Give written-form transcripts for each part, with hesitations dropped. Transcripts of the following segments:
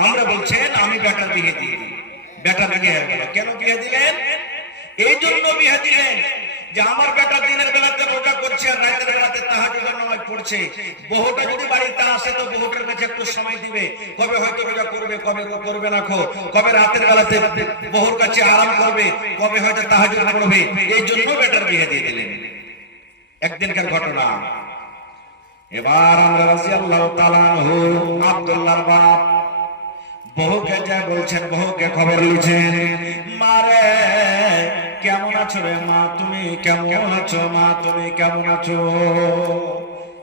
আমরা বলছেন আমি বেটার বিয়ে দিয়ে দিই, বেটা বিয়ে হয়ে গেল। কেন বিয়ে দিলেন? এই জন্য বিয়ে দিলেন যে আমার বেটা দিনের বেলাতে রোজা করছে আর রাতের বেলাতে তাহাজ্জুদের নামাজ পড়ছে। বহুটা যদি বাড়িতে আসে তো বহুটার কাছে একটু সময় দিবে, কবে হয়তো রোজা করবে, কবে করবে না, কবে রাতের বেলাতে বহুর কাছে আরাম করবে, কবে হয়তো তাহাজ্জুদ পড়বে। এই জন্য বেটার বিয়ে দিয়ে দিলেন। একদিনকার ঘটনা। এবার আমরা রাদিয়াল্লাহু তাআলা আনহু আব্দুল্লাহর বাপ বহুকে যা বলছেন, বহুকে খবর লিখছেন, মারে কেমন আছো রে মা, তুমি কেমন আছো মা, তুমি কেমন আছো?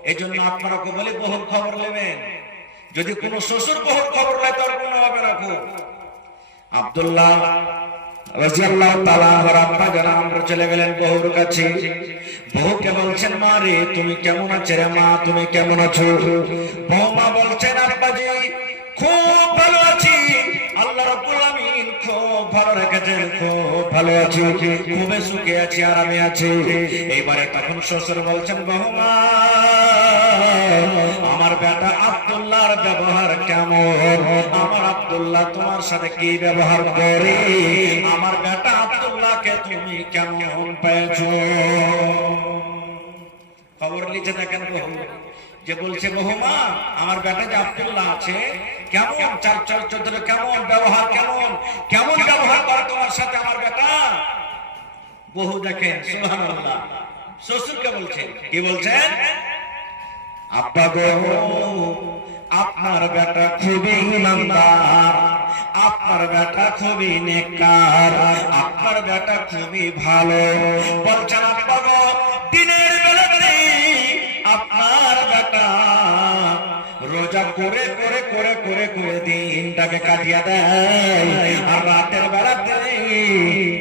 এই জন্য আপনারাকে বলি বহুর খবর নেবেন। যদি কোনো শ্বশুর বহুর খবর নেয় তার কোনো হবে না। খুব আব্দুল্লাহ রাদিয়াল্লাহু তাআলা আনহু আব্বা জানা আমরা চলে গেলেন বহুর কাছে। বহুকে বলছেন, মা রে তুমি কেমন আছো রে মা, তুমি কেমন আছো? বৌমা বলছেন, আব্বাজি খুব ভালো আছি, আল্লাহ রাব্বুল আমিন খুব ভালো রেখেছেন, খুব ভালো আছি, খুব সুখে আছি, আরামে আছি। এইবারে তখন শ্বশুর বলছেন, বৌমা আমার বেটা আব্দুল্লাহর ব্যবহার কেমন? আমার আব্দুল্লাহ তোমার সাথে কি ব্যবহার করে? আমার বেটা আব্দুল্লাহকে তুমি কেমন পেয়েছো? খবর লিখে দেখেন বহু যে বলছে, বহুমা আমার বেটা যে আব্দুল্লাহ আছে কেমন চাল চরিত্র, কেমন ব্যবহার, কেমন কেমন ব্যবহার করে তোমার সাথে আমার বেটা। বহু দেখেন সুবহানাল্লাহ শ্বশুরকে বলছেন, কি বলছেন? আব্বা গো আপনার বেটা খুবই ইমানদার, আপনার বেটা খুবই নেককার, আপনার বেটা খুবই ভালো। বলছেন, আব্বা গো দিনের বেলাতে আপনার বেটা রোজা করে করে করে করে করে দিনটাকে কাটিয়ে দেয়, আর রাতের বেলাতে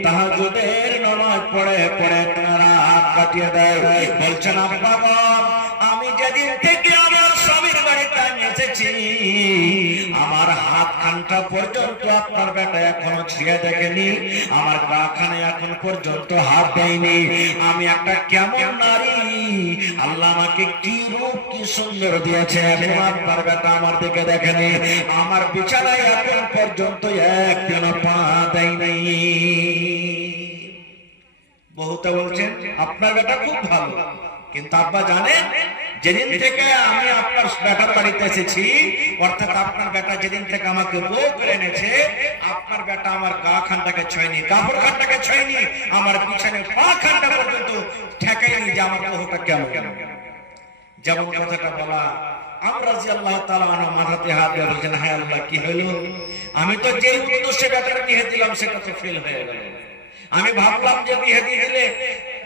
তাহাজ্জুদের নামাজ পড়ে পড়ে রাত কাটিয়ে দেয়। বলছেন, আব্বা গো আমি যেদিন থেকে আমার স্বামীর বাড়িতে এসেছি আমার হাত খানটা পর্যন্ত আপনার বেটা এখনো ছুঁয়ে দেখেনি, আমার গা খানে এখন পর্যন্ত হাত দেয়নি। আমি একটা কেমন নারী, আল্লাহ আমাকে কি রূপ কি সুন্দর দিয়েছে, এখন আপনার বেটা আমার দিকে দেখেনি, আমার বিছানায় এখন পর্যন্ত একদিন পা দেয়নি। বহুতে বলছেন আপনার বেটা খুব ভালো, কিন্তু আব্বা জানেন যেদিন থেকে আমি আপনার বেটার বাড়িতে এসেছি, অর্থাৎ আপনার বেটা যেদিন থেকে আমাকে বউ করে এনেছে, আপনার বেটা আমার গা খানটাকে ছয়নি, কাপড় খানটাকে ছয়নি, আমার পিছনে পা খানটা পর্যন্ত ঠেকাইনি যে আমার বহুটা কেমন। যেমন কথাটা বলা, আমরা রাদিয়াল্লাহু তাআলা আনহু মাথাতে হাত দিয়ে বলছেন, হায় আল্লাহ কি হলো? আমি তো যে উদ্দেশ্যে বেটার বিয়ে দিলাম সেটা তো ফেল হয়ে গেল। আমি ভাবলাম যে বিয়ে দিয়ে দিলে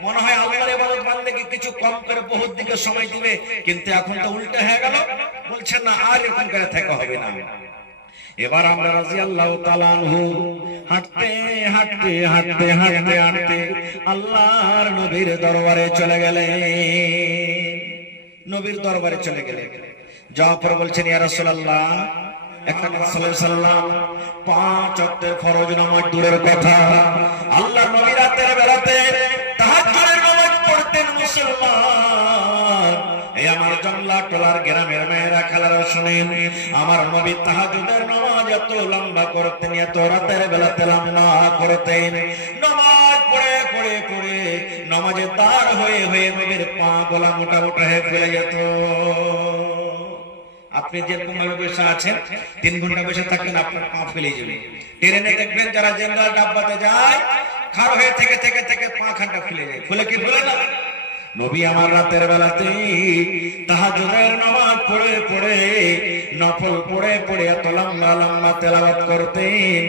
মনে হয় আল্লাহর ইবাদত বান্দেগি কিছু কম করে বহুত দিকে সময় দিবে, কিন্তু এখন তো উল্টো হয়ে গেল। বলছেন না আর এরকম করে থাকা হবে না। এবার আমরা রাদিয়াল্লাহু তাআলা আনহু হাঁটতে হাঁটতে হাঁটতে হাঁটতে হাঁটতে আল্লাহর নবীর দরবারে চলে গেলেন। নবীর দরবারে চলে গেলেন, যাওয়ার পর বলছেন, ইয়া রাসূলুল্লাহ একটা কথা সাল্লাল্লাহু আলাইহি সাল্লাম 5 ওয়াক্তের ফরজ নামাজ দূরের কথা, আল্লাহর নবী রাতের বেলাতে তাহাজ্জুদের নামাজ পড়তেন। মুসলমান এই আমার জংলা টোলার গ্রামের মেয়েরা খেলারা শুনেন, আমার নবী তাহাজ্জুদের নামাজ এত লম্বা করতেন, এত রাতের বেলাতে লম্বা করতেন। নামাজ পড়ে পড়ে পড়ে নামাজে দাঁড় হয়ে হয়ে নবীর পা গলা মোটা মোটা হয়ে ফেলে যেত। আপনি যেরকম ভাবে বসে আছেন 3 ঘন্টা বসে থাকবেন আপনার পা ফেলে যাবে। ট্রেনে দেখবেন যারা জেনারেল ডাব্বাতে যায় খাড়া হয়ে থেকে থেকে থেকে পা খানটা ফেলে যায়, ফুলে কি ফুলে না? নবী আমার রাতের বেলাতে তাহাজ্জুদের নামাজ পড়ে পড়ে নফল পড়ে পড়ে এত লম্বা লম্বা তেলাওয়াত করতেন,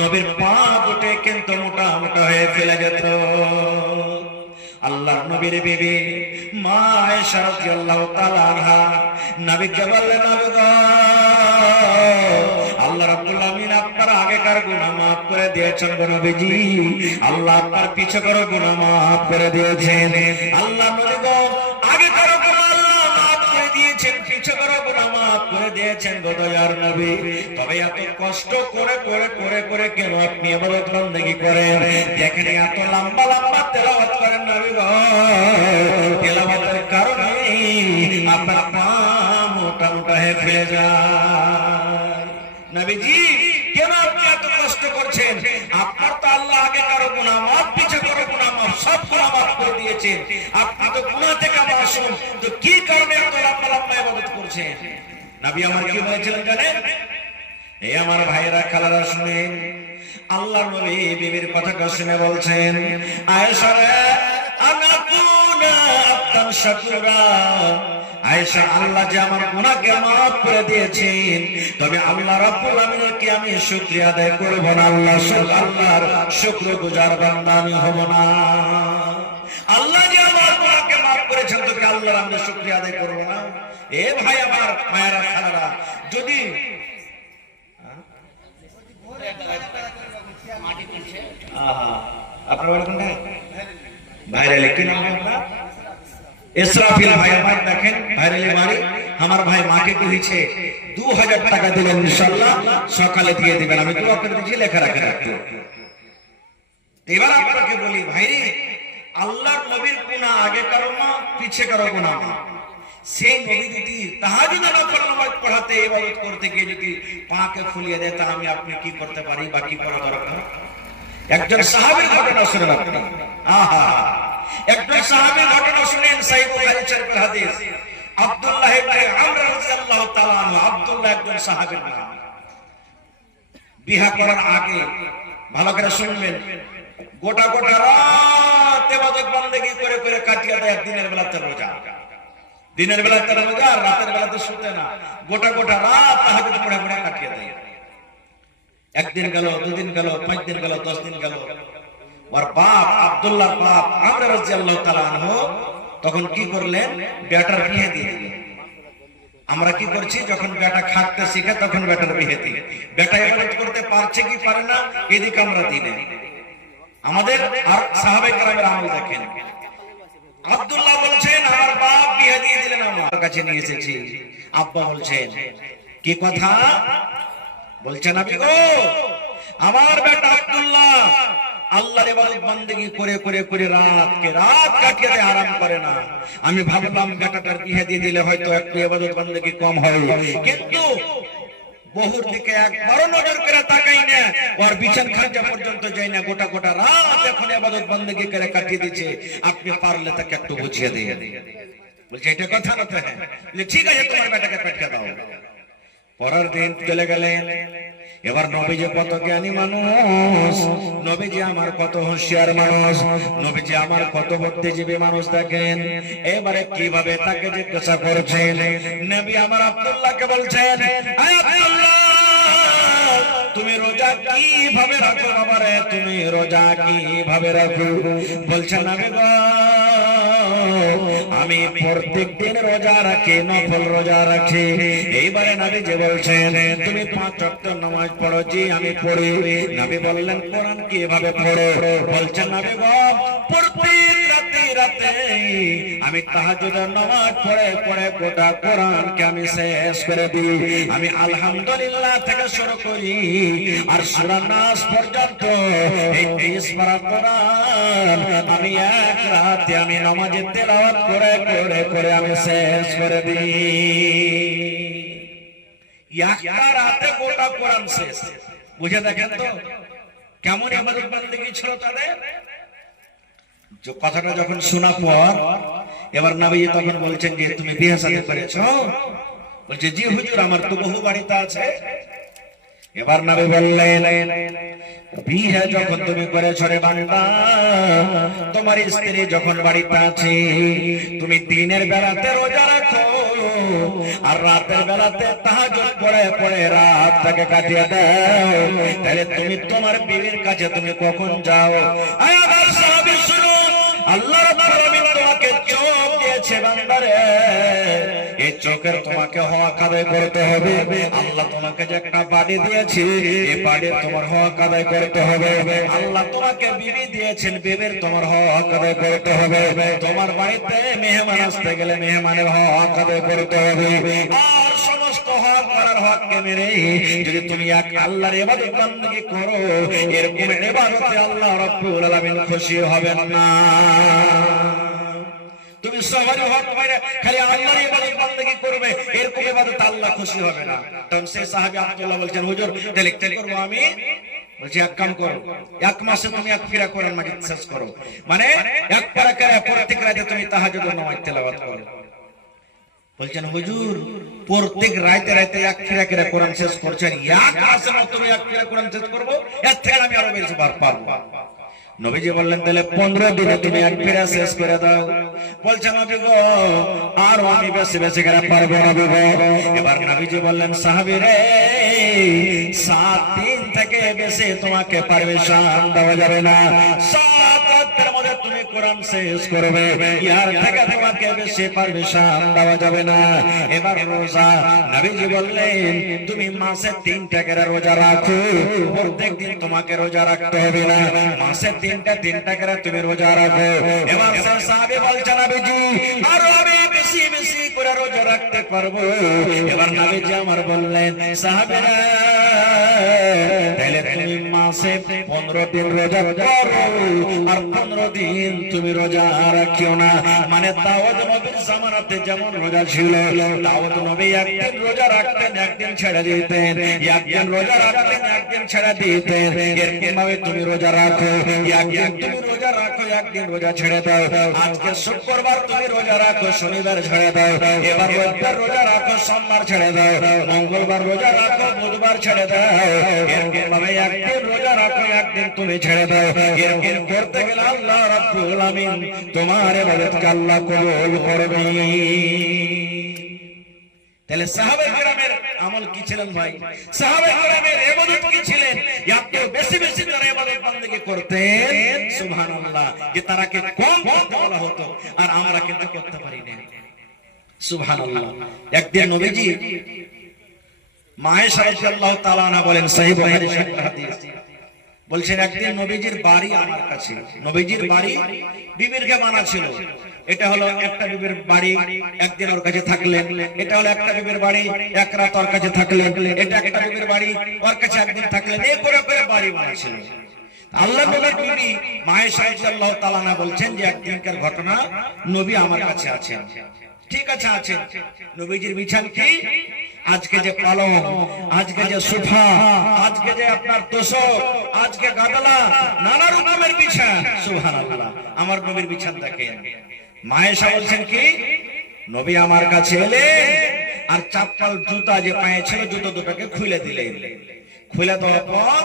নবীর পা দুটো কিন্তু মোটা মোটা হয়ে ফেলে যেত। আল্লাহর নবীর বিবি মা আয়েশা রাদিয়াল্লাহু তাআলা আনহা নবীকে বললেন, নবী গো আল্লাহ রাব্বুল আমিন আপনার আগেকার গুনাহ maaf করে দিয়েছেন গো নবীজি, আল্লাহ আপনার পিছনের গুনাহ maaf করে দিয়েছেন। আল্লাহ নবী গো আগেকার গুনাহ আল্লাহ maaf করে দিয়েছেন, পিছনের গুনাহ maaf করে দিয়েছেন গো দয়ার নবী। তবে এত কষ্ট করে করে করে করে কেন আপনি ইবাদত বندگی করেন? দেখেন এত লম্বা লম্বা তেলাওয়াত করেন নবী গো, তেলাওয়াতের কারণে আপনার পা মোটা মোটা হয়ে ফেলে যায়। নবীজি কেন আপনি এত কষ্ট করছেন? আপনার তো আল্লাহ আগে কারো গুনাহ মাফ, পিছে কারো গুনাহ মাফ, সব গুনাহ মাফ করে দিয়েছেন। আপনি তো গুনাহ থেকে মাসুম, তো কি কারণে এত লম্বা লম্বা ইবাদত করছেন? নবী আমার কি বলেছিলেন জানেন? এই আমার ভাইরা খালারা শুনেন, আল্লাহর নবী বিবির কথাটা শুনে বলছেন, আয়েশা রে আনাকুনা আব্দান শাকুরা, আয়েশা আল্লাহ যে আমার গুনাহকে মাফ করে দিয়েছেন, তবে আল্লাহ রাব্বুল আলামিনকে আমি শুকরিয়া আদায় করব না, আল্লাহর শুকরগুজার বান্দা আমি হব না। আল্লাহ যে আমার গুনাহকে মাফ করেছেন, তবে আল্লাহর আমরা শুকরিয়া আদায় করব না? এ ভাই আমার মায়েরা খালারা, যদি আপনার বাড়ি কোনটায়? ভাইরালে কি নাম আপনার? ইসরাফিল ভাই আমার, দেখেন ভাইরালে বাড়ি। আমার ভাই মাকে কইছে 2000 টাকা দিলেন, ইনশাআল্লাহ সকালে দিয়ে দিবেন। আমি দোয়া করে দিয়েছি, লেখা রাখেন আপনি। এবার আপনাকে বলি ভাইরে, আল্লাহর নবীর গুনাহ আগে কারো না, পিছে কারো গুনাহ না। সেই নবী যদি তাহাজ্জুদ নফল নামাজ পড়াতে, ইবাদত করতে গিয়ে যদি পাকে ফুলিয়ে দেয়, তা আমি আপনি কি করতে পারি বা কি করা দরকার? একজন সাহাবীর ঘটনা শুনেন আপনি। আহা, একজন সাহাবীর ঘটনা শুনেন, সহিহ বুখারী শরীফের হাদিস। আব্দুল্লাহ ইবনে আমর রাদিয়াল্লাহু তাআলা আনহু, আব্দুল্লাহ একজন সাহাবীর নাম। বিবাহ করার আগে ভালো করে শুনবেন, গোটা গোটা রাত ইবাদত বندگی করে করে কাটিয়ে দেয়। দিনের বেলাতে রোজা, দিনের বেলাতে রোজা, রাতের বেলাতে শুতে না, গোটা গোটা রাত তাহাজ্জুদ পড়ে পড়ে কাটিয়ে দেয়। একদিন গেল, দুদিন গেল, 5 দিন গেল, 10 দিন গেল। ওর বাপ আব্দুল্লাহ বাপ আমর রাদিয়াল্লাহু তাআলা আনহু তখন কি করলেন? বেটার বিয়ে দিয়ে দিলেন। আমরা কি করছি? যখন বেটা খাটতে শিখে তখন বেটার বিয়ে দিই। বেটা ইবাদত করতে পারছে কি পারে না, এদিকে আমরা দিই না। আমাদের আর সাহাবায়ে কেরামের আমল দেখেন। আব্দুল্লাহ বলছেন, আমার বাপ বিয়ে দিয়ে দিলেন, আমার কাছে নিয়ে এসেছি। আব্বা বলছেন, কি কথা? বলছেন, আপনি গো আমার বেটা আব্দুল্লাহ আল্লাহর ইবাদত বندگی করে করে করে রাতকে রাত কাটিয়ে দেয়, আরাম করে না। আমি ভাবলাম বেটাটার বিয়ে দিয়ে দিলে হয়তো একটু ইবাদত বندگی কম হয়, কিন্তু বহুর দিকে একবারও নজর করে তাকাই না, ওর বিছান খাঁজা পর্যন্ত যাই না, গোটা গোটা রাত এখন ইবাদত বندگی করে কাটিয়ে দিচ্ছে। আপনি পারলে তাকে একটু বুঝিয়ে দিন। বলছে, এটা কথা না? তো হ্যাঁ। বলে, ঠিক আছে, তোমার বেটাকে পেটকে দাও। পরের দিন চলে গেলেন। এবার নবীজি কত জ্ঞানী মানুষ, নবীজি আমার কত হুঁশিয়ার মানুষ, নবীজি আমার কত বুদ্ধিজীবী মানুষ, দেখেন এবারে কিভাবে তাকে জিজ্ঞাসা করছেন। নবী আমার আব্দুল্লাহকে বলছেন, আব্দুল্লাহ তুমি রোজা কিভাবে রাখো বাবারে, তুমি রোজা কিভাবে রাখো? বলছেন, নবী গো আমি প্রত্যেক দিন রোজা রাখি, নফল রোজা রাখি। এইবারে নবী যে বলছেন, তুমি 5 ওয়াক্ত নামাজ পড়ো? জি আমি পড়ি। নবী বললেন, কোরআন কিভাবে পড়ো? বলছেন, নবী গো প্রত্যেক রাতে রাতে আমি তাহাজ্জুদের নামাজ পড়ে পড়ে গোটা কোরআনকে আমি শেষ করে দিই। আমি আলহামদুলিল্লাহ থেকে শুরু করি আর সূরা নাস পর্যন্ত এই 30 পারা কোরআন আমি এক রাতে আমি নামাজে তেলাওয়াত করে করে করে আমি শেষ করে দিই। একটা রাতে গোটা কোরআন শেষ। বুঝে দেখেন তো কেমন ইবাদত বندگی ছিল তাদের। কথাটা যখন শোনা পর এবার নবী তখন বলছেন যে তুমি বিয়ে শাদী করেছো? বলছে, জি হুজুর, আমার তো বহু বাড়িতে আছে। এবার নবী বললেন, বিয়ে যখন তুমি করেছো রে বান্দা, তোমার স্ত্রী যখন বাড়িতে আছে, তুমি দিনের বেলাতে রোজা রাখো আর রাতের বেলাতে তাহাজ্জুদ পড়ে পড়ে রাতটাকে কাটিয়ে দাও, তাহলে তুমি তোমার বিবির কাছে তুমি কখন যাও? আবার সাহাবী শুনুন, আল্লাহ রাব্বুল আলামিন তোমাকে চোখ দিয়েছে বান্দারে, এই চোখের তোমাকে হক আদায় করতে হবে। আল্লাহ তোমাকে যে একটা বাড়ি দিয়েছে, এই বাড়ি তোমার হক আদায় করতে হবে। আল্লাহ তোমাকে বিবি দিয়েছেন, বিবির তোমার হক আদায় করতে হবে। তোমার বাড়িতে মেহমান আসতে গেলে মেহমানের হক আদায় করতে হবে। আর সমস্ত হক করার হককে মেরে যদি তুমি এক আল্লাহর ইবাদত বندگی করো, এরকম ইবাদতে আল্লাহ রাব্বুল আলামিন খুশি হবেন না। তুমি শহরে হক মেরে খালি আল্লাহর ইবাদত বান্দেগি করবে, এরকম ইবাদত আল্লাহ খুশি হবে না। তখন সেই সাহাবী আব্দুল্লাহ বলছেন, হুজুর তাহলে কি করব আমি? বলছে এক কাম করো, এক মাসে তুমি এক ফিরা কোরআন মাজিদ শেষ করো, মানে এক পারা করে প্রত্যেক রাতে তুমি তাহাজ্জুদের নামাজ তেলাওয়াত করো। বলছেন হুজুর প্রত্যেক রাতে রাতে এক ফিরা করে কোরআন শেষ করছেন, এক মাসে মাত্র এক ফিরা কোরআন শেষ করব, এর থেকে আমি আরো বেশি পারবো। নবীজি বললেন তাহলে 15 দিনে তুমি এক ফিরা শেষ করে দাও। বলছে নবী গো আর আমি বেশি বেশি করে পারবো নবী গো। এবার নবীজি বললেন সাহাবী রে 7 দিন থেকে বেশি তোমাকে পারমিশন দেওয়া যাবে না, 7 রাতের মধ্যে তুমি কোরআন শেষ করবে, ইয়ার থেকে তোমাকে বেশি পারমিশন দেওয়া যাবে না। এবার রোজা, নবীজি বললেন তুমি মাসে 3টা করে রোজা রাখো, প্রত্যেক দিন তোমাকে রোজা রাখতে হবে না, মাসে 3টা করে তুমি রোজা রাখো। এবার সাহাবী বলছেন নবীজি আরো আমি বেশি বেশি করে রোজা রাখতে পারবো। এবার নবীজি আমার বললেন সাহাবীরা তাহলে তুমি মাসে 15 দিন রোজা করো, আর 15 দিন তুমি রোজা রাখিও না। মানে দাউদ নবীর জামানাতে যেমন রোজা ছিল, দাউদ নবী একদিন রোজা রাখতেন একদিন ছেড়ে দিতেন, একদিন রোজা রাখতেন একদিন ছেড়ে দিতেন, এরকম ভাবে তুমি রোজা রাখো, একদিন তুমি রোজা রাখো একদিন রোজা ছেড়ে দাও। আজকে শুক্রবার তুমি রোজা রাখো, শনিবার ছেড়ে দাও, এবার রবিবার রোজা রাখো, সোমবার ছেড়ে দাও, মঙ্গলবার রোজা রাখো, বুধবার ছেড়ে দাও, এরকম ভাবে একদিন রোজা রাখো একদিন তুমি ছেড়ে দাও। এরকম করতে গেলে আল্লাহ রাব্বুল আমিন তোমার ইবাদতকে আল্লাহ কবুল করবে। তাহলে সাহাবায়ে কেরামের আমল কি ছিলেন ভাই? সাহাবায়ে কেরামের ইবাদত কি ছিলেন? এত বেশি বেশি তারা ইবাদত বندگی করতেন সুবহানাল্লাহ, যে তারাকে কম করতে বলা হতো আর আমরা কিন্তু করতে পারি না। সুবহানাল্লাহ। একদিন নবীজি মায়েশা রাদিয়াল্লাহু তাআলা আনহা বলেন, সহিহ বুখারী শরীফ হাদিস, বলছেন একদিন নবীজির বাড়ি আমার কাছে, নবীজির বাড়ি বিবির মানা ছিল। এটা হলো একটা বিবির বাড়ি, একদিন ওর কাছে থাকলেন। এটা হলো একটা বিবির বাড়ি, এক রাত ওর কাছে থাকলেন। এটা একটা বিবির বাড়ি, ওর কাছে একদিন থাকলেন। এই করে করে বাড়ি বানা ছিল। আল্লাহ নবীর বিবি মায়েশা রাদিয়াল্লাহু তাআলা আনহা বলছেন যে একদিনকার ঘটনা, নবী আমার কাছে আছেন। ঠিক আছে আছেন। নবীজির বিছানা কি? আজকে যে পালং, আজকে যে সোফা, আজকে যে আপনার তোষক, আজকে গাদলা, নানা রকমের বিছানা। সুবহানাল্লাহ। আমার নবীর বিছানা দেখেন। মায়েশা বলছেন কি, নবী আমার কাছে এলেন আর চাপ্পাল জুতা যে পায়ে ছিল জুতো দুটোকে খুলে দিলেন। খুলে দেওয়ার পর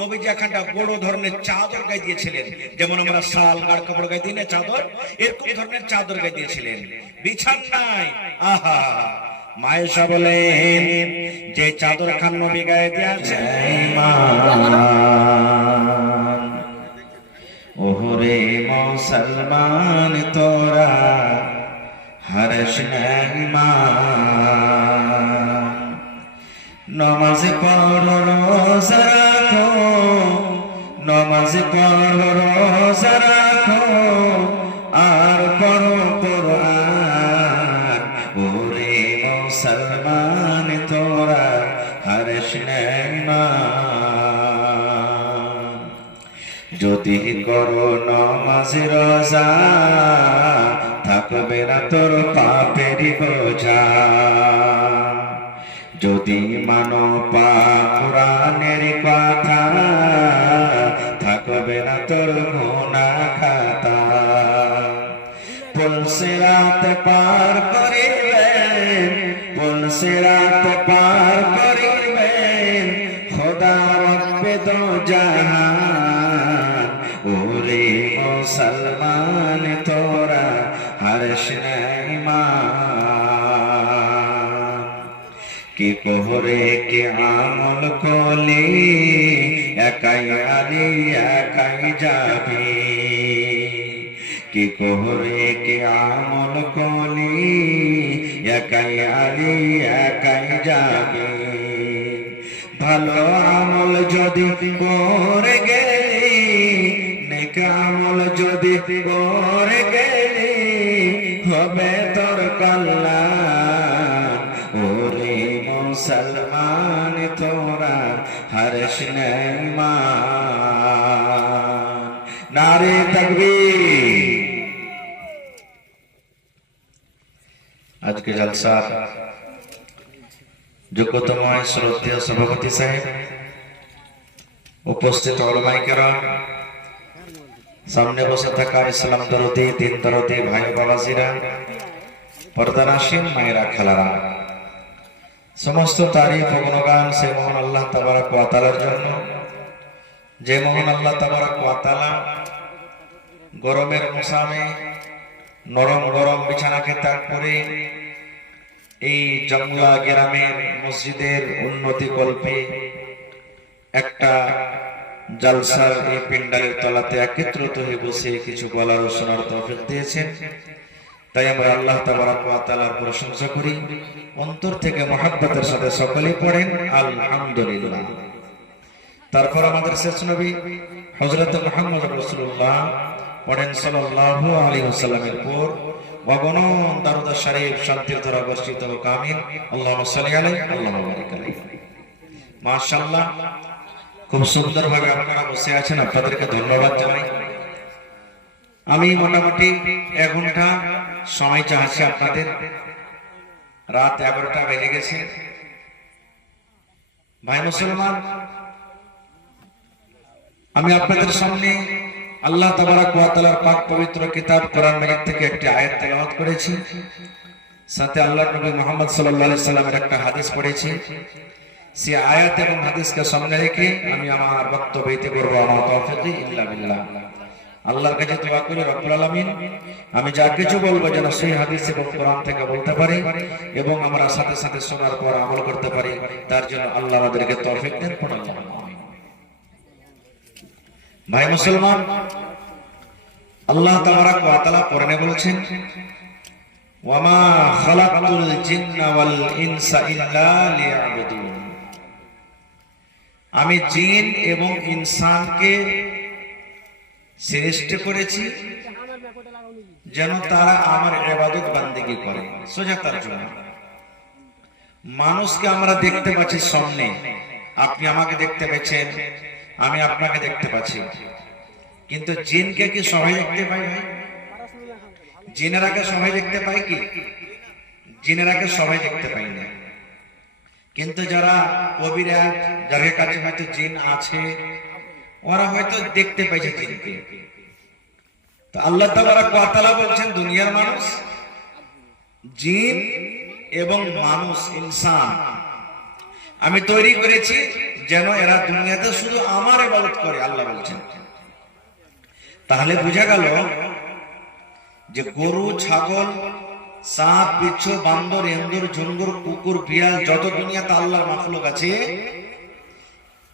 নবীজি একটা বড় ধরনের চাদর গায়ে দিয়েছিলেন, যেমন আমরা শাল গাঢ় কাপড় গায়ে দিই না চাদর, এরকম ধরনের চাদর গায়ে দিয়েছিলেন। বিছানা নাই। আহা, মায়েশা বলেন যে চাদর খান নবী গায়ে দিয়েছেন, ওরে মুসলমান তোরা হরশ নাইমান, নমাজ পড়ো রোজা রাখো, নমাজ পড়ো রোজা রাখো, আর পড়ো কোরআন, ওরে মুসলমান তোরা হরশ নাইমান। যদি করো নমাজ রোজা থাকবে না তোর পাপেরই বোঝা, যদি মানো পাক কোরআনের কথা থাকবে না তোর গুনাহ খাতা। পুলসিরাত পার করিবেন, পুলসিরাত পার করিবেন খোদা রব্বে দো জাহান, ওরে মুসলমান তোরা হরশ নাইমান। কি কোহরে কে আমল কলি একাই আলি একাই যাবে, কি কোহরে কে আমল কলি একাই আলি একাই যাবে। ভালো আমল যদি করে গেলি, নেক আমল যদি করে গেলি হবে তোর কল্যাণ, ওরে মুসলমান তোরা হরশ নাইমান। নারে তাকবীর। আজকে জলসার যোগ্যতম শ্রদ্ধেয় সভাপতি সাহেব, উপস্থিত উলামায়ে কেরাম, সামনে বসে থাকা ইসলাম দরদি, দিন দরদি ভাই বাবাজিরা, পর্দানাসীন মায়েরা, খেলারা, সমস্ত তারিফ ও গুণগান সে মহান আল্লাহ তাবারক ওয়া তাআলার জন্য, যে মহান আল্লাহ তাবারক ওয়া তাআলা গরমের মৌসুমে নরম গরম বিছানাকে ত্যাগ করে এই জংলা গ্রামের মসজিদের উন্নতি কল্পে একটা জালসার এই পেন্ডালের তলাতে একত্রিত হয়ে বসে কিছু বলার ও শোনার তৌফিক দিয়েছেন। তাই আমরা আল্লাহ তাবারক ওয়া তাআলার প্রশংসা করি, অন্তর থেকে মহব্বতের সাথে সকলেই পড়েন আলহামদুলিল্লাহ। তারপর আমাদের শেষ নবী হযরত মুহাম্মদ রাসূলুল্লাহ পড়েন সাল্লাল্লাহু আলাইহি ওয়াসাল্লামের পর অগণন দরুদ শরীফ শান্তির ধারা বর্ষিত হোক, আমিন। আল্লাহুম্মা সাল্লি আলাইহি আল্লাহুম্মা বারিক আলাইহি। মাশাআল্লাহ, খুব সুন্দরভাবে আপনারা বসে আছেন, আপনাদেরকে ধন্যবাদ জানাই। আমি মোটামুটি 1 ঘন্টা সময় চাচ্ছি আপনাদের, রাত 11টা বেজে গেছে। ভাই মুসলমান, আমি আপনাদের সামনে আল্লাহ তাবারক ওয়া তাআলার পাক পবিত্র কিতাব কোরআন মাজিদ থেকে একটি আয়াত তেলাওয়াত করেছি, সাথে আল্লাহর নবী মুহাম্মদ সাল্লাল্লাহু আলাইহি সাল্লামের একটা হাদিস পড়েছি। সেই আয়াত এবং হাদিসকে সামনে রেখে আমি আমার বক্তব্য দিতে করব। আমার তৌফিক ইল্লা বিল্লাহ। আল্লাহর কাছে দোয়া করি রব্বুল আলামিন আমি যা কিছু বলবো যেন সেই হাদিস এবং কোরআন থেকে বলতে পারি এবং আমরা সাথে সাথে শোনার পর আমল করতে পারি, তার জন্য আল্লাহ আমাদেরকে তৌফিক দেন। পড়ুন। ভাই মুসলমান, আল্লাহ তাবারক ওয়া তাআলা কোরআনে বলেছেন, ওয়ামা খালাকতুল জিন্না ওয়াল ইনসা ইল্লা লিয়াবুদুন। আমি জিন এবং ইনসানকে সৃষ্টি করেছি যেন তারা আমার ইবাদত বান্দেগি করে। সোজা তার জন্য মানুষকে আমরা দেখতে পাচ্ছি সামনে, আপনি আমাকে দেখতে পাচ্ছেন, আমি আপনাকে দেখতে পাচ্ছি, কিন্তু জিনকে কি সবাই দেখতে পাই? জিনেরাকে সবাই দেখতে পাই কি? জিনেরাকে সবাই দেখতে পাই না, কিন্তু যারা কবিরা, যাদের কাছে হয়তো জিন আছে, ওরা হয়তো দেখতে পাইছে জিনকে। তো আল্লাহ তাবারক ওয়া তাআলা বলছেন দুনিয়ার মানুষ, জিন এবং মানুষ, ইনসান আমি তৈরি করেছি যেন এরা দুনিয়াতে শুধু আমার ইবাদত করে, আল্লাহ বলছেন। তাহলে বোঝা গেল যে গরু, ছাগল, সাপ, বিচ্ছু, বান্দর, এন্দুর, ঝুনগুর, কুকুর, বিড়াল, যত দুনিয়াতে আল্লাহর মাখলুক আছে,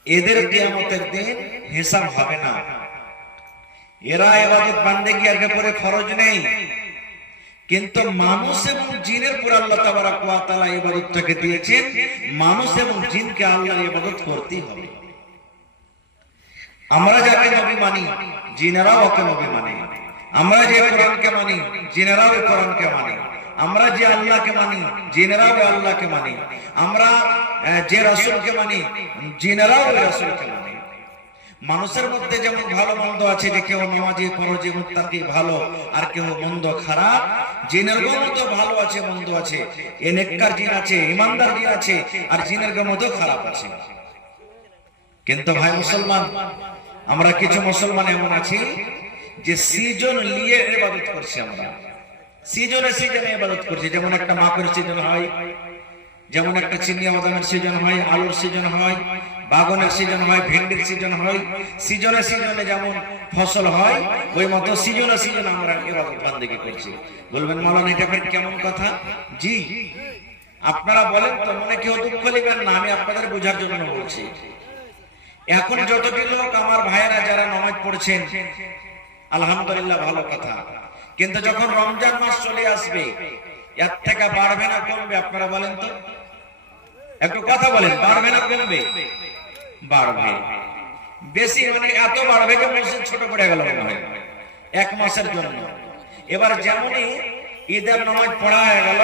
এদের কিয়ামতের দিন হিসাব হবে না। এরা ইবাদত বান্দেগি আর করে ফরজ নেই, কিন্তু মানুষ এবং জিনের উপর আল্লাহ তাবারক ওয়া তাআলা ইবাদতটাকে দিয়েছেন। মানুষ এবং জিনকে আল্লাহর ইবাদত করতেই হবে। আমরা যাকে নবী মানি, জিনেরাও ওকে নবী মানে। আমরা যে কোরআনকে মানি, জিনেরাও এই কোরআনকে মানে। আমরা যে আল্লাহকে মানি, জিনেরাও ওই আল্লাহকে মানে। আমরা যে রাসূলকে মানি, জিনেরাও ওই রাসূলকে মানে। মানুষের মধ্যে যেমন ভালো মন্দ আছে, যে কেউ নামাজি, ফরজি, মুত্তাকি ভালো, আর কেউ মন্দ খারাপ, জিনের মধ্যে ভালো আছে, মন্দ আছে। এ নেককার জিন আছে, ইমানদার জিন আছে, আর জিনের মধ্যে খারাপ আছে। কিন্তু ভাই মুসলমান, আমরা কিছু মুসলমান এমন আছি যে সিজন নিয়ে ইবাদত করছি। আমরা সিজনে সিজনে ইবাদত করছি। যেমন একটা মাপের সিজন হয়, যেমন একটা চিনিয়া বাদামের সিজন হয়, আলুর সিজন হয়, বাগানের সিজন হয়, ভেন্ডির সিজন হয়। সিজনে সিজনে যেমন ফসল হয়, ওই মতো সিজনে সিজনে আমরা ইবাদত বান্দেগি করছি। বলবেন মাওলানা এটা কেমন কথা? জি, আপনারা বলেন তো, মনে কেউ দুঃখ নেবেন না, আমি আপনাদের বোঝার জন্য বলছি। এখন যতটি লোক আমার ভাইয়েরা যারা নামাজ পড়ছেন, আলহামদুলিল্লাহ, ভালো কথা। কিন্তু যখন রমজান মাস চলে আসবে, এর থেকে বাড়বে না কমবে? আপনারা বলেন তো, একটু কথা বলেন, বাড়বে না কমবে? বাড়বে বেশি, মানে এত বাড়বে যে মসজিদ ছোট পড়ে গেল মনে হয় 1 মাসের জন্য। এবার যেমনই ঈদের নামাজ পড়া হয়ে গেল,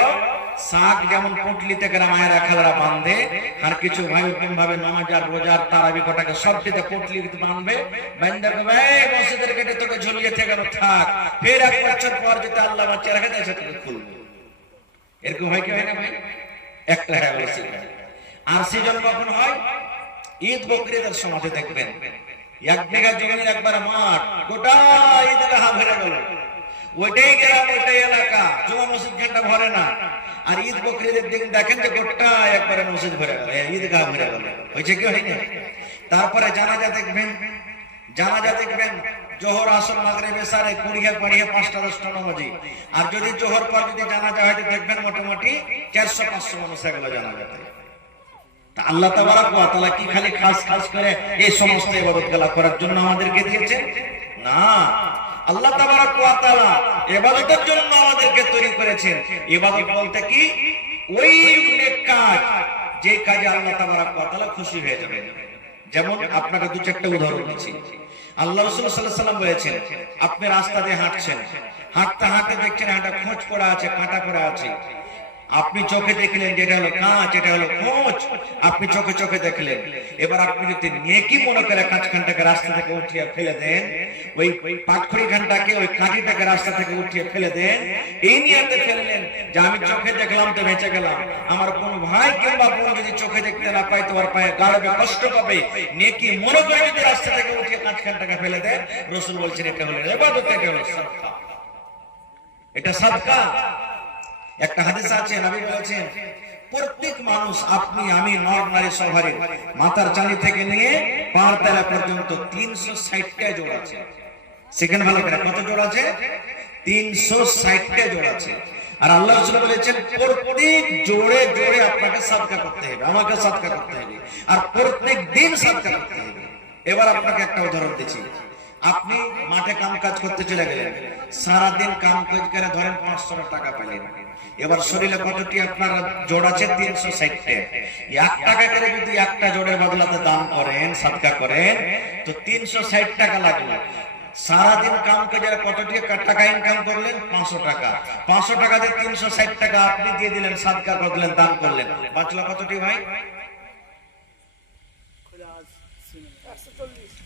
শাক যেমন পুটলিতে মায়েরা খেলারা বাঁধে, আর কিছু ভাই ভাবে নামাজ আর রোজার তারাবি কটাকে সবটিতে পুটলি বাঁধবে, মসজিদের গেটে তোকে ঝুলিয়ে থেকে থাক, ফের 1 বছর পর যেতে আল্লাহ বাচ্চা রেখে দেয় সেটাকে খুলবে। এরকম হয় কি হয় না ভাই? একটা হলো সিজন। আর সিজন কখন হয়? ঈদ বকরিদের সময় দেখবেন 1 বিঘা জমির একবার মাঠ গোটা ঈদগাহ ভরে গেল, ওইটাই গ্রাম ওইটাই এলাকা, জুমা মসজিদ ঘন্টা ভরে না। আর ঈদ বকরিদের দিন দেখেন যে গোটা একবারে মসজিদ ভরে গেল, ঈদগাহ ভরে গেল। হয়েছে কি হয়নি? তারপরে জানাজা দেখবেন, জানাজা দেখবেন জোহর আসর মাগরিব এশারে 20 পাড়িয়ে 5টা 10টা নামাজি। আর যদি জোহর পর যদি জানাজা হয় দেখবেন মোটামুটি 400-500 মানুষ এগুলো জানাজাতে। তা আল্লাহ তাবারক ওয়া তাআলা কি খালি খাস খাস করে এই সমস্ত ইবাদত গুলো করার জন্য আমাদেরকে দিয়েছেন? না, আল্লাহ তাবারক ওয়া তাআলা ইবাদতের জন্য আমাদেরকে তৈরি করেছেন। ইবাদত বলতে কি? ওই নেক কাজ যে কাজে আল্লাহ তাবারক ওয়া তাআলা খুশি হয়ে যাবেন। যেমন আপনাকে 2-4টা উদাহরণ দিচ্ছি। আল্লাহ রাসূল সাল্লাল্লাহু আলাইহি ওয়াসাল্লাম বলেছেন, আপনি রাস্তা দিয়ে হাঁটছেন, হাঁটতে হাঁটতে দেখছেন একটা খোঁজ পড়া আছে, কাঁটা পড়া আছে। আপনি চোখে দেখলেন যেটা হলো কাঁচ, এটা হলো খোঁজ, আপনি চোখে চোখে দেখলেন। এবার আপনি যদি নেকি মনে করে কাঁচখানটাকে রাস্তা থেকে উঠিয়ে ফেলে দেন, ওই পাটখড়ি খানটাকে ওই কাঁটিটাকে রাস্তা থেকে উঠিয়ে ফেলে দেন, এই নিয়তে ফেললেন যে আমি চোখে দেখলাম তো বেঁচে গেলাম, আমার কোন ভাই কিংবা বোন যদি চোখে দেখতে না পায় তোমার পায়ে গাড়বে, কষ্ট পাবে, নেকি মনে করে যদি রাস্তা থেকে উঠিয়ে কাঁচখানটাকে ফেলে দেন, রাসূল বলছেন এটা হলো ইবাদত, এটা হলো সাদকা, এটা সাদকা। একটা হাদিস আছে, নবী বলেছেন প্রত্যেক মানুষ, আপনি আমি নর নারী সবারই মাথার চাঁদি থেকে নিয়ে পার তলা পর্যন্ত 360টা জোড় আছে। সেখানে ভালো করে কত জোড় আছে? 360টা জোড় আছে। আর আল্লাহ রাসূল বলেছেন প্রত্যেক জোড়ে জোড়ে আপনাকে সাদকা করতে হবে, আমাকে সাদকা করতে হবে, আর প্রত্যেক দিন সাদকা করতে হবে। এবার আপনাকে একটা উদাহরণ দিচ্ছি। আপনি মাঠে কাম কাজ করতে চলে গেলেন, সারা দিন কাম কাজ করে ধরেন 500 টাকা পেলেন। এবার শরীরে কতটি আপনার জোড় আছে? 360টা। 1 টাকা করে যদি একটা জোড়ের বদলাতে দান করেন, সাদকা করেন, তো 360 টাকা লাগলো। সারাদিন কাম কাজের কতটি টাকা ইনকাম করলেন? 500 টাকা। 500 টাকা দিয়ে 360 টাকা আপনি দিয়ে দিলেন, সাদকা করলেন, দান করলেন, বাঁচলো কতটি ভাই?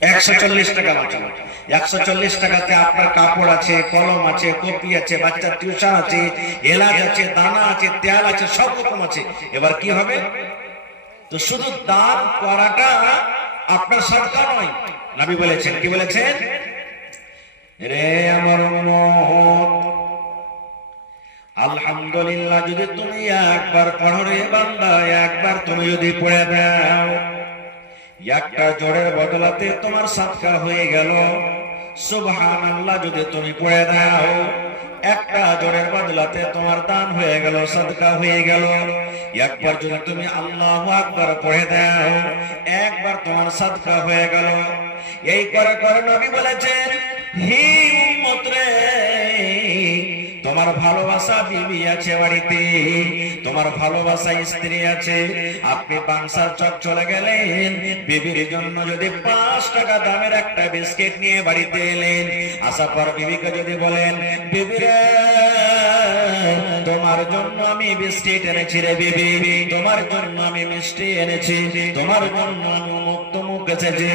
140 টাকা বাঁচলো। 140 টাকাতে আপনার কাপড় আছে, কলম আছে, কপি আছে, বাচ্চার টিউশন আছে, এলাচ আছে, দানা আছে, তেল আছে, সব রকম আছে। এবার কি হবে? তো শুধু দান করাটা আপনার সাদকা নয়। নবী বলেছেন, কি বলেছেন? রে আমার উম্মত, আলহামদুলিল্লাহ যদি তুমি একবার পড়ো রে বান্দা, একবার তুমি যদি পড়ে দাও, একটা জোড়ের বদলাতে তোমার সাদকা হয়ে গেল। সুবহানাল্লাহ যদি তুমি পড়ে দাও, একটা জোড়ের বদলাতে তোমার দান হয়ে গেল, সাদকা হয়ে গেল। একবার যদি তুমি আল্লাহু আকবার পড়ে দাও, একবার তোমার সাদকা হয়ে গেল। এই করে করে নবী বলেছেন, হে উম্মত রে, তোমার ভালোবাসা বিবি আছে বাড়িতে, তোমার ভালোবাসা স্ত্রী আছে, আপনি পাংসার চক চলে গেলেন, বিবির জন্য যদি 5 টাকা দামের একটা বিস্কিট নিয়ে বাড়িতে এলেন, আসার পর বিবিকে যদি বলেন, বিবি রে, তোমার জন্য আমি বিস্কিট এনেছি রে বিবি, তোমার জন্য আমি মিষ্টি এনেছি, তোমার জন্য আমি মুক্ত মুখ এসেছি,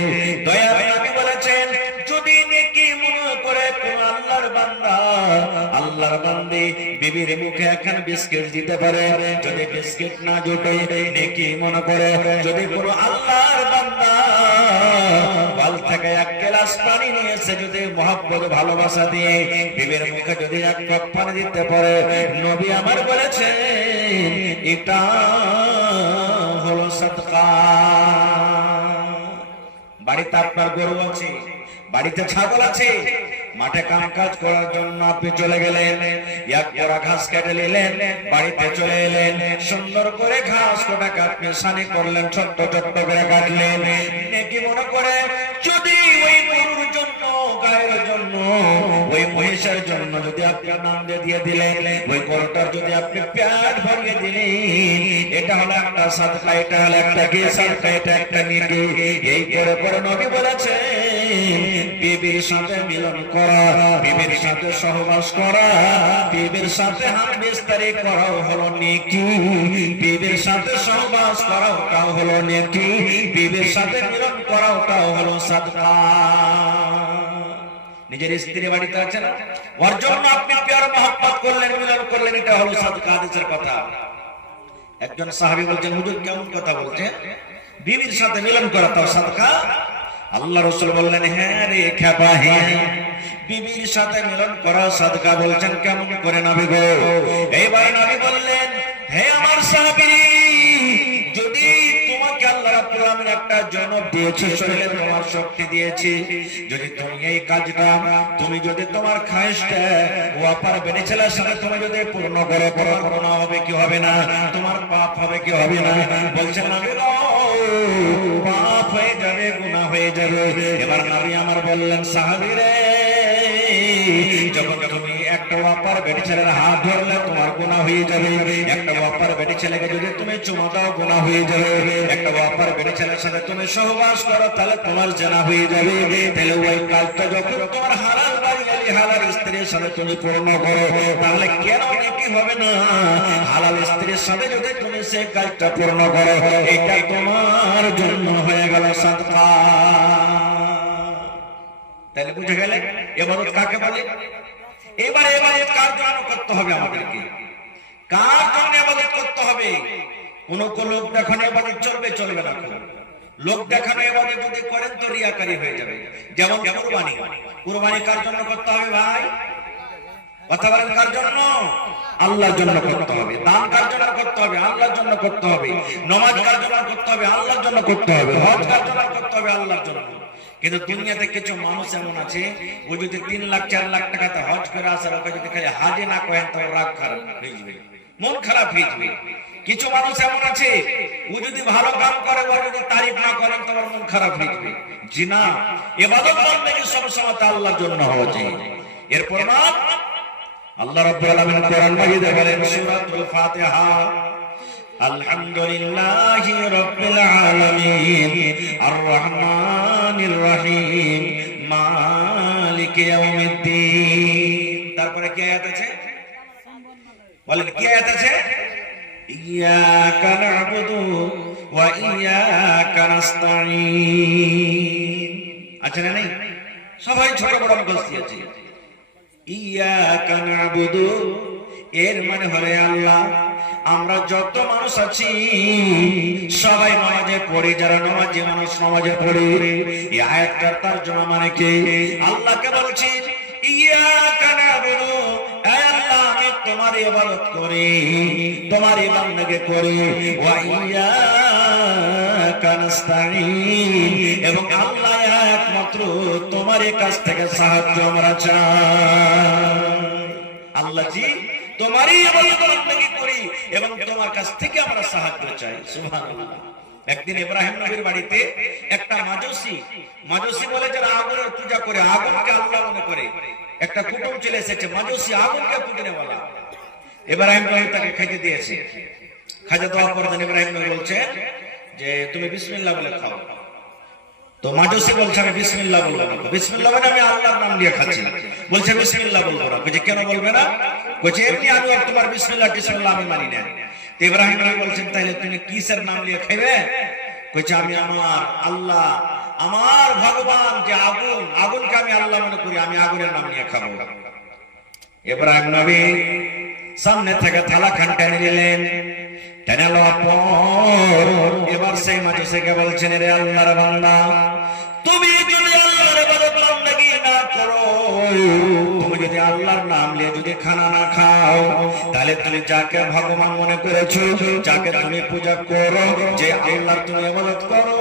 দয়ার নবী বলেছেন, যদি নেকি মনে করে কোন আল্লাহর বান্দা, আল্লাহর বান্দি বিবির মুখে এখন বিস্কিট দিতে পারে, যদি বিস্কিট না জোটে নেকি মনে করে, যদি কোন আল্লাহর বান্দা বাল থেকে 1 গ্লাস পানি নিয়েছে, যদি মহব্বত ভালোবাসা দিয়ে বিবির মুখে যদি 1 কাপ পানি দিতে পারে, নবী আমার বলেছেন এটা হলো সাদকা। বাড়িতে আপনার গরু আছে, বাড়িতে ছাগল আছে, মাঠে কাম কাজ করার জন্য আপনি চলে গেলেন, 1 পোড়া ঘাস কেটে নিলেন, বাড়িতে চলে এলেন, সুন্দর করে ঘাস কোটাকে আপনি সানি করলেন, ছোট্ট ছোট্ট করে কাটলেন, নেকি মনে করে যদি ওই গরুর জন্য, গায়ের জন্য, ওই মহিষের জন্য যদি আপনি নাম দিয়ে দিলেন, ওই গরুটার যদি আপনি পেট ভরিয়ে দিলেন, এটা হলো একটা সাদকা, এটা হলো একটা কি সাদকা, এটা একটা নেকি। এই করে পরে নবী বলেছেন, বিবির সাথে মিলন করা, বিবির সাথে সহবাস করা, বিবির সাথে হাত বিস্তারি করাও হলো নেকি, বিবির সাথে সহবাস করাও হলো নেকি, বিবির সাথে মিলন করাও হলো সাদকা। নিজের স্ত্রী বাড়িতে আছে না, ওর জন্য আপনি প্যার মহব্বত করলেন, মিলন করলেন, এটা হলো সাদকা, হাদিসের কথা। একজন সাহাবী বলছেন, হুজুর কেমন কথা বলছেন, বিবির সাথে মিলন করা তাও সাদকা? আল্লাহ রাসূল বললেন, হ্যাঁ রে খেপা, হ্যাঁ, বিবির সাথে মিলন করা সাদকা। বলছেন কেমন করে নবী গো? এইবার নবী বললেন, হে আমার সাহাবী, যদি তোমাকে আল্লাহ রাব্বুল আলামিন একটা জনম দিয়েছে, শরীরে তোমার শক্তি দিয়েছে, যদি তুমি এই কাজটা, তুমি যদি তোমার খায়েশটা ও আপার বেড়ে ছেলের সাথে তুমি যদি পূর্ণ করো, তোমার গুনাহ হবে কি হবে না? তোমার পাপ হবে কি হবে না? বলছেন নবী গো, পাপ হয়ে যাবে, গুনাহ হয়ে যাবে। এবার নবী আমার বললেন, সাহাবী রে, যখন তুমি একটা অপার বেটি ছেলের হাত ধরলে তোমার গুনাহ হয়ে যাবে, একটা অপার বেটি ছেলেকে যদি তুমি চুমা দাও গুনাহ হয়ে যাবে, একটা অপার বেটি ছেলের সাথে তুমি সহবাস করো তাহলে তোমার জানা হয়ে যাবে। তাহলে ওই কাজটা যখন তোমার হালাল বাড়ি হালাল স্ত্রীর সাথে তুমি পূর্ণ করো, তাহলে কেন কি হবে না? হালাল স্ত্রীর সাথে যদি তুমি সেই কাজটা পূর্ণ করো, এটা তোমার জন্য হয়ে গেল সাদকা। তাহলে বুঝে গেলে ইবাদত কাকে বলে? এবার ইবাদত কার জন্য করতে হবে আমাদেরকে? কার জন্য ইবাদত করতে হবে? কোন লোক দেখানো ইবাদত চলবে? চলবে না। লোক দেখানো ইবাদত যদি করেন তো রিয়াকারী হয়ে যাবে। যেমন কুরবানি, কুরবানি কার জন্য করতে হবে ভাই? কথা বলেন, কার জন্য? আল্লাহর জন্য করতে হবে। দান কার জন্য করতে হবে? আল্লাহর জন্য করতে হবে। নামাজ কার জন্য করতে হবে? আল্লাহর জন্য করতে হবে। হজ কার জন্য করতে হবে? আল্লাহর জন্য। কিন্তু দুনিয়াতে কিছু মানুষ এমন আছে, ও যদি 3 লাখ 4 লাখ টাকাতে হজ করে আসার, ওকে যদি খালি হাজে না করেন তো রাগ খারাপ হয়ে যাবে, মন খারাপ হয়ে যাবে। কিছু মানুষ এমন আছে, ও যদি ভালো কাম করে, ও যদি তারিফ না করেন তো মন খারাপ হয়ে যাবে। জি না, ইবাদত বন্দেগী সব সময় আল্লাহর জন্য হওয়া চাই। এর প্রমাণ আল্লাহ রাব্বুল আলামিন কোরআন মাজিদে বলেন, সূরাতুল ফাতিহা, আলহামদুলিল্লাহি রাব্বিল আলামিন আর রহমানির রহিম মালিকি ইয়াউমিদ্দিন। তারপরে কি আয়াত আছে বলেন? কি আয়াত আছে? ইয়াকা না'বুদু ওয়া ইয়াকা নাস্তাঈন। আচ্ছা না? নেই? সবাই ছোট বড় মুখস্থ আছে। ইয়াকা না'বুদু এর মানে হলো আল্লাহ, আমরা যত মানুষ আছি সবাই নামাজে পড়ি, যারা নামাজি মানুষ নামাজে পড়ি। এই আয়াতটার তরজমা মানে কি? আল্লাহকে বলছেন ইয়াকা না'বুদু, হে আল্লাহ আমি তোমার ইবাদত করি, তোমার ইবাদতকে করি, ওয়া ইয়াকা নাস্তাঈন, এবং আল্লাহ একমাত্র তোমার কাছ থেকে সাহায্য আমরা চাই। আল্লাহ জি তোমারই ইবাদত বন্দেগী করি এবং তোমার কাছ থেকে আমরা সাহায্য চাই। সুবহানাল্লাহ। একদিন ইব্রাহিম নবীর বাড়িতে একটা মাজুসি বলে যারা আগুনের পূজা করে, আগুনকে আল্লাহ মনে করে, একটা কুটুম চলে এসেছে, মাজুসি আগুনকে পূজনে বলা। ইব্রাহিম নবী তাকে খেতে দিয়েছে। খাজা দেওয়ার পর ইব্রাহিম নবী বলছেন যে তুমি বিসমিল্লাহ বলে খাও। তো মাজুসি বলছে আমি বিসমিল্লাহ বলবো না। বিসমিল্লাহ মানে আমি আল্লাহর নাম নিয়ে খাচ্ছি। বলছে বিসমিল্লাহ বলবো না। বলছে কেন বলবে না? বলছে এমনি আমি তোমার বিসমিল্লাহ টিসমিল্লাহ আমি মানি না। তো ইব্রাহিম নবী বলছেন তাইলে তুমি কিসের নাম নিয়ে খাইবে? বলছে আমি আমার আল্লাহ, আমার ভগবান যে আগুন, আগুনকে আমি আল্লাহ মনে করি, আমি আগুনের নাম নিয়ে খাবো। ইব্রাহিম নবী সামনে থেকে থালা খান টেনে নিলেন। টেনে নেওয়ার পর এবার সেই মাজুসিকে বলছেন, রে আল্লাহর বান্দা, তুমি যদি আল্লাহর ইবাদত বন্দেগী না করো, তুমি যদি আল্লাহর নাম নিয়ে যদি খানা না খাও, তাহলে তুমি যাকে ভগবান মনে করেছো, যাকে তুমি পূজা করো, যে আল্লাহর তুমি ইবাদত করো,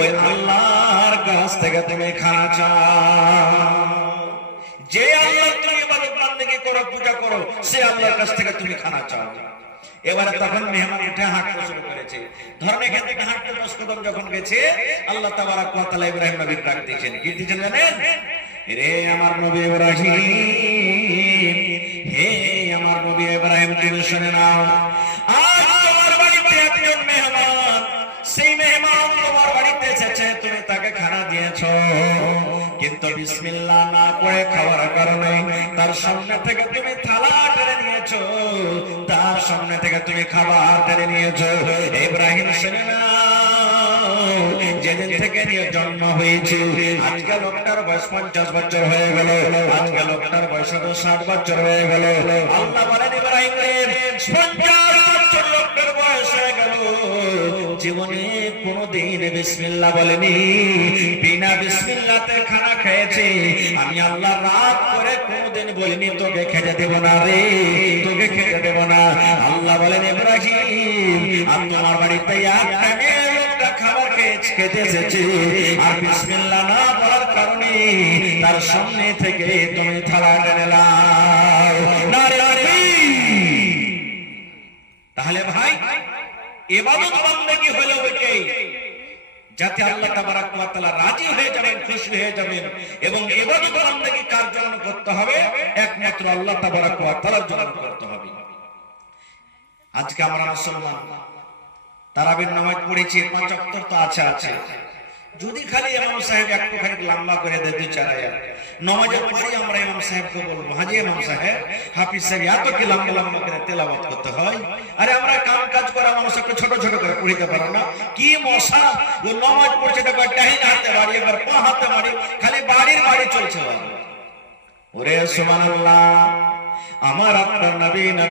ওই আল্লাহর কাছ থেকে তুমি খানা চাও। যে আল্লাহর তুমি ইবাদত বন্দেগী করো, পূজা করো, সে আল্লাহর কাছ থেকে তুমি খানা চাও। এবারে তখন মেহমান উঠে হাঁটতে শুরু করেছে। ধরেন এখান থেকে হাঁটতে 10 কদম যখন গেছে, আল্লাহ তাবারাক ওয়া তাআলা ইব্রাহিম নবীর ডাক দিয়েছেন। কি দিয়েছেন জানেন? রে আমার নবী ইব্রাহিম, হে আমার নবী ইব্রাহিম, তুমি শুনে নাও, আজ তোমার বাড়িতে একজন মেহমান, সেই মেহমান তোমার বাড়িতে এসেছে, তুমি তাকে খানা দিয়েছো, কিন্তু বিসমিল্লাহ না করে খাওয়ার কারণে তার সামনে থেকে তুমি থালা টেনে নিয়েছো, তার সামনে থেকে তুমি খাবার টেনে নিয়েছো। ইব্রাহিম শুনে নাও, যেদিন থেকে নিয়ে জন্ম হয়েছে আজকে লোকটার বয়স 50 বছর হয়ে গেল, আজকে লোকটার বয়স 60 বছর হয়ে গেল। আল্লাহ বলেন ইব্রাহিম রে 50 বছর লোকটার বয়স হয়ে গেল, জীবনে কোনদিন বিসমিল্লাহ বলেনি, বিনা বিসমিল্লাহতে খানা খেয়েছে। আমি আল্লাহ রাত করে কোনদিন বলিনি তোকে খেতে দেব না রে, তোকে খেতে দেব না। আল্লাহ বলেন ইব্রাহিম আমি তোমার বাড়িতে একটা লোকটা খাবার খেতে এসেছে, আর বিসমিল্লাহ না বলার কারণে তার সামনে থেকে তুমি থালা টেনে নাও। তাহলে ভাই ইবাদত বান্দেগী হলো ওইটাই যাতে আল্লাহ তাবারাক ওয়া তাআলা রাজি হয়ে যাবেন, খুশি হয়ে যাবেন। এবং ইবাদত বান্দেগী কার জন্য করতে হবে? একমাত্র আল্লাহ তাবারাক ওয়া তাআলার জন্য করতে হবে। আজকে আমরা মুসলমান তারাবির নামাজ পড়েছি, 5 ওয়াক্ত তো আছে। যদি খালি ইমাম সাহেব একটুখানি লম্বা করে দেয় 2-4 আয়াত, নামাজের পরে আমরা ইমাম সাহেবকে বলবো হাজি ইমাম সাহেব হাফিজ সাহেব এত কি লম্বা লম্বা করে তেলাওয়াত করতে হয়? আরে আমরা কাম কাজ করা মানুষ একটু ছোট ছোট করে পড়িতে পারো না? কি মশা ও নামাজ পড়ছে দেখো ডাইন হাতে বাড়ি একবার পা হাতে বাড়ি, খালি বাড়ি চলছে। ওরে সুবহানাল্লাহ, আমার আপনার নবী